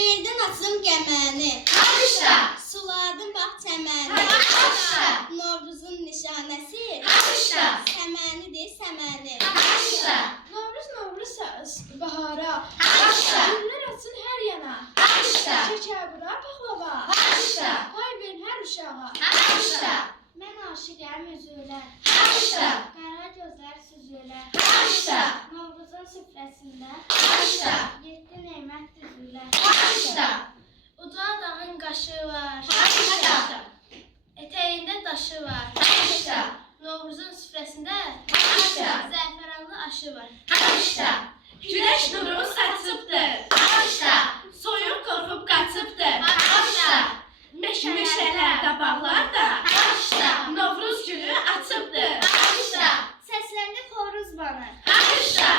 Beldən açım gəməni, Alqışla. suladım bax çəməni. Alqışla. Novruzun nişanəsi, Alqışla. səmənidir, səməni. Alqışla. Novruz bahara, Alqışla. günlər açın hər yana. Alqışla. Çəkər bura paxlava, Alqışla. pay verin hər uşağa. Alqışla. Mən aşiqəm üzülər, Alqışla. qara gözlər süzülər. Alqışla. Novruzun süfrəsində Alqışla. 7 nemət düzülər. Alqışla. Uca dağın qaşı var, Alqışla. ətəyində daşı var. Alqışla. Novruzun süfrəsində Alqışla. zəfəranlı aşı var. Alqışla. Güneş nuru saçıbdır. Alqışla. Soyuq qorxub qaçıbdır. Alqışla. Meşələrdə, bağlarda. Alqışla. Novruz günü açıbdır. Alqışla. Səsləndi xoruz banı, Alqışla.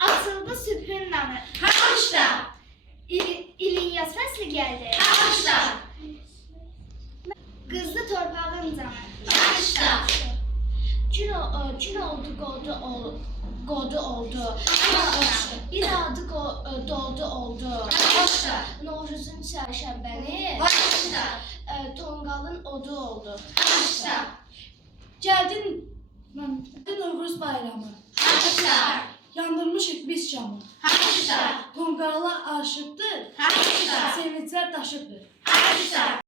açıldı sübhün namı. Alqışla. İlin yaz fəsli gəldi, Alqışla. qızdı torpağın canı. Alqışla. Gün oldu, qodu oldu. Bir adı doğdu oldu. Alqışla. Novruzun çərşənbəni, Alqışla. tonqalın odu oldu. Alqışla. Gəldin Novruz bayramı, Alqışla. yandırmışıq biz şamı. Alqışla. Tonqallar aşıqdır, Alqışla. sevinclər daşıqdır. Alqışla.